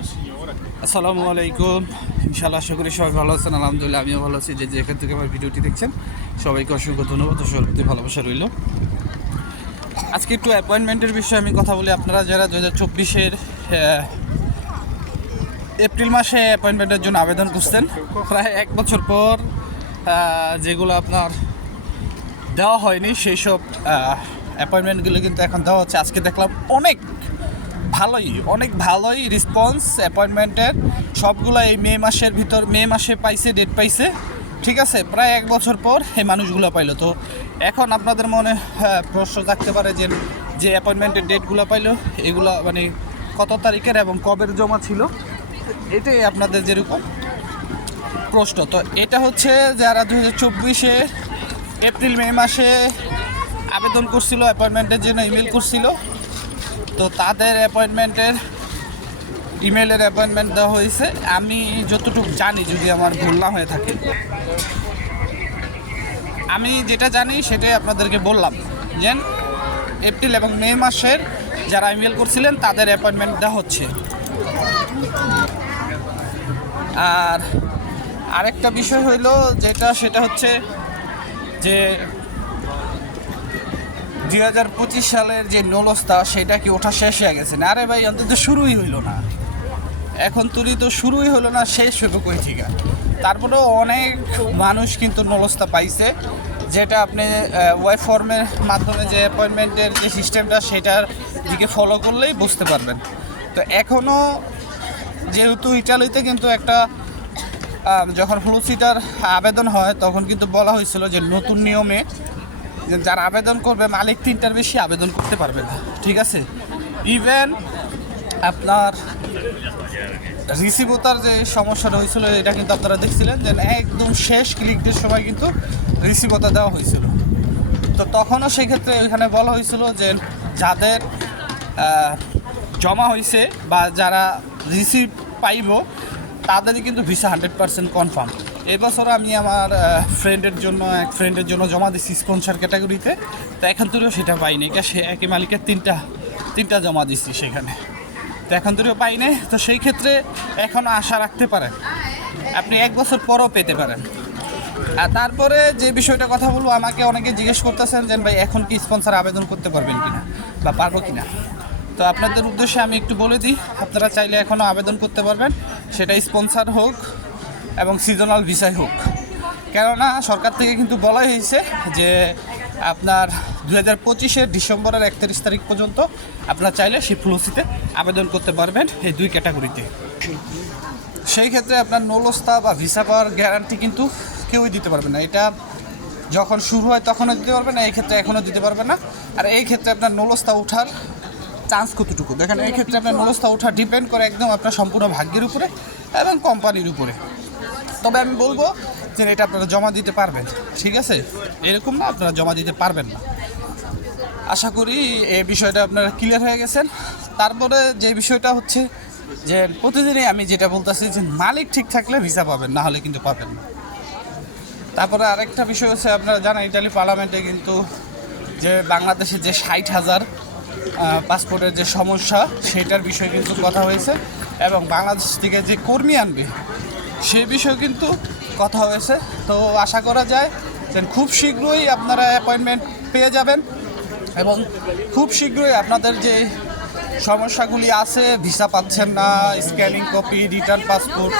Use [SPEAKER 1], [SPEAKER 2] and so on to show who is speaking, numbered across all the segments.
[SPEAKER 1] আসসালামু আলাইকুম। ইনশাল্লাহ আশা করি সবাই ভালো আছেন, আলহামদুলিল্লাহ আমিও ভালো আছি। যে যেখান থেকে আমার ভিডিওটি দেখছেন, সবাইকে অসংখ্য ধন্যবাদ ও সবার প্রতি ভালোবাসা রইল। আজকে একটু অ্যাপয়েন্টমেন্টের বিষয়ে আমি কথা বলি। আপনারা যারা দু হাজার চব্বিশের এপ্রিল মাসে অ্যাপয়েন্টমেন্টের জন্য আবেদন করছেন, প্রায় এক বছর পর যেগুলো আপনার দেওয়া হয়নি, সেই সব অ্যাপয়েন্টমেন্টগুলো কিন্তু এখন দেওয়া হচ্ছে। আজকে দেখলাম অনেক ভালোই অনেক ভালোই রেসপন্স অ্যাপয়েন্টমেন্টের সবগুলো এই মে মাসের ভিতর মে মাসে পাইছে ডেট পাইছে। ঠিক আছে প্রায় এক বছর পর এই মানুষগুলো পাইলো। তো এখন আপনাদের মনে হ্যাঁ, প্রশ্ন থাকতে পারে যে যে অ্যাপয়েন্টমেন্টের ডেটগুলো পাইলো এগুলো মানে কত তারিখের এবং কবের জমা ছিল? এটাই আপনাদের যেরকম প্রশ্ন। তো এটা হচ্ছে যারা দু হাজার চব্বিশে এপ্রিল মে মাসে আবেদন করছিল অ্যাপয়েন্টমেন্টের জন্য ইমেল করছিল তো তাদের অ্যাপয়েন্টমেন্টের ইমেলের অ্যাপয়েন্টমেন্ট দেওয়া হয়েছে। আমি যতটুকু জানি, যদি আমার ভুল না হয়ে থাকে, আমি যেটা জানি সেটাই আপনাদেরকে বললাম যেন এপ্রিল এবং মে মাসের যারা ইমেল করছিলেন, তাদের অ্যাপয়েন্টমেন্ট দেওয়া হচ্ছে। আর আরেকটা বিষয় হইল যেটা, সেটা হচ্ছে যে দুই হাজার পঁচিশ সালের যে নলস্তা, সেটা কি ওঠা শেষ হয়ে গেছে? না আরে ভাই, অন্তত শুরুই হইল না। এখন তুলি তো শুরুই হলো না, শেষ হইব কই থেকে? তারপরেও অনেক মানুষ কিন্তু নলস্তা পাইছে, যেটা আপনি ওয়াই ফর্মের মাধ্যমে যে অ্যাপয়েন্টমেন্টের যে সিস্টেমটা সেটার দিকে ফলো করলেই বুঝতে পারবেন। তো এখনও যেহেতু ইটালিতে কিন্তু একটা যখন ফ্লুসিটার আবেদন হয়, তখন কিন্তু বলা হয়েছিল যে নতুন নিয়মে যারা আবেদন করবে, মালিক তিনটার বেশি আবেদন করতে পারবে না, ঠিক আছে? ইভেন আপনার রিসিভতার যে সমস্যাটা হয়েছিল, এটা কিন্তু আপনারা দেখছিলেন যে একদম শেষ ক্লিকটির সময় কিন্তু রিসিভতা দেওয়া হয়েছিল। তো তখনও সেক্ষেত্রে ওইখানে বলা হয়েছিল যে যাদের জমা হয়েছে বা যারা রিসিভ পাইব, তাদেরই কিন্তু ভিসা হান্ড্রেড পার্সেন্ট কনফার্ম এবছর আমি আমার ফ্রেন্ডের জন্য, এক ফ্রেন্ডের জন্য জমা দিচ্ছি স্পন্সার ক্যাটাগরিতে তো এখন তুলেও সেটা পাইনি সে একই মালিকের তিনটা তিনটা জমা দিচ্ছি সেখানে। তো এখন তুলেও পাইনি, তো সেই ক্ষেত্রে এখনও আশা রাখতে পারেন। আপনি এক বছর পরও পেতে পারেন। আর তারপরে যে বিষয়টা কথা বলব, আমাকে অনেকে জিজ্ঞেস করতেছেন যে, ভাই, এখন কি স্পন্সর আবেদন করতে পারবেন কিনা বা পারব কিনা? তো আপনাদের উদ্দেশ্যে আমি একটু বলে দিই, আপনারা চাইলে এখনও আবেদন করতে পারবেন। সেটা স্পন্সর হোক এবং সিজনাল ভিসাই হোক। কেননা সরকার থেকে কিন্তু বলাই হয়েছে যে আপনার দু হাজার পঁচিশের ডিসেম্বরের একত্রিশ তারিখ পর্যন্ত আপনার চাইলে সেই ফ্লুসিতে আবেদন করতে পারবেন এই দুই ক্যাটাগরিতে। সেই ক্ষেত্রে আপনার নলস্তা বা ভিসা পাওয়ার গ্যারান্টি কিন্তু কেউই দিতে পারবে না। এটা যখন শুরু হয় তখনও দিতে পারবে না, এই ক্ষেত্রে এখনও দিতে পারবে না। আর এই ক্ষেত্রে আপনার নলস্তা ওঠার চান্স কতটুকু? দেখেন, এই ক্ষেত্রে আপনার নলস্তা ওঠা ডিপেন্ড করে একদম আপনার সম্পূর্ণ ভাগ্যের উপরে এবং কোম্পানির উপরে। তবে আমি বলব যে এটা আপনারা জমা দিতে পারবেন, ঠিক আছে? এরকম না, আপনারা জমা দিতে পারবেন না। আশা করি এই বিষয়টা আপনারা ক্লিয়ার হয়ে গেছেন। তারপরে যে বিষয়টা হচ্ছে যে প্রতিদিনই আমি যেটা বলতেছি যে মালিক ঠিক থাকলে ভিসা পাবেন, না হলে কিন্তু পাবেন না। তারপরে আরেকটা বিষয় হচ্ছে আপনারা জানেন ইটালি পার্লামেন্টে কিন্তু যে বাংলাদেশে যে ষাট হাজার পাসপোর্টের যে সমস্যা, সেটার বিষয়ে কিন্তু কথা হয়েছে। এবং বাংলাদেশ থেকে যে কর্মী আনবে সেই বিষয়ে কিন্তু কথা হয়েছে। তো আশা করা যায় যে খুব শীঘ্রই আপনারা অ্যাপয়েন্টমেন্ট পেয়ে যাবেন এবং খুব শীঘ্রই আপনাদের যে সমস্যাগুলি আছে ভিসা পাচ্ছেন না স্ক্যানিং কপি রিটার্ন পাসপোর্ট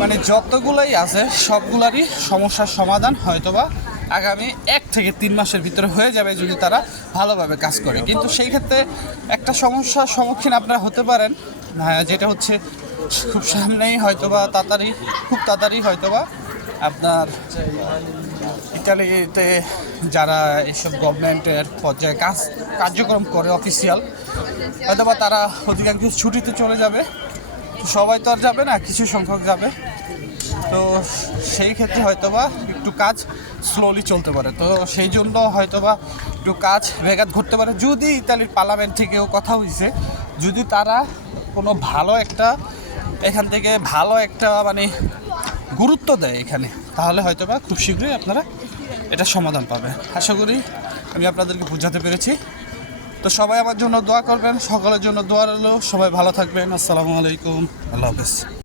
[SPEAKER 1] মানে যতগুলোই আছে, সবগুলারই সমস্যার সমাধান হয়তোবা আগামী এক থেকে তিন মাসের ভিতরে হয়ে যাবে যদি তারা ভালোভাবে কাজ করে। কিন্তু সেই ক্ষেত্রে একটা সমস্যার সম্মুখীন আপনারা হতে পারেন। যেটা হচ্ছে, খুব সামনেই হয়তোবা তাড়াতাড়ি, খুব তাড়াতাড়ি হয়তোবা আপনার ইতালিতে যারা এইসব গভর্নমেন্টের পর্যায়ে কাজ, কার্যক্রম করে অফিসিয়াল হয়তোবা তারা অধিকাংশ ছুটিতে চলে যাবে। সবাই তো আর যাবে না, কিছু সংখ্যক যাবে। তো সেই ক্ষেত্রে হয়তোবা একটু কাজ স্লোলি চলতে পারে। তো সেই জন্য হয়তোবা একটু কাজ ব্যাঘাত ঘটতে পারে। যদি ইতালির পার্লামেন্ট থেকেও কথা হয়েছে যদি তারা কোনো ভালো একটা, এখান থেকে ভালো একটা মানে গুরুত্ব দেয় এখানে। তাহলে হয়তো বা খুব শীঘ্রই আপনারা এটা সমাধান পাবে আশা করি আমি আপনাদেরকে বোঝাতে পেরেছি। তো সবাই আমার জন্য দোয়া করবেন, সকলের জন্য দোয়া রইল। সবাই ভালো থাকবেন। আসসালামু আলাইকুম। আল্লাহ হাফেজ।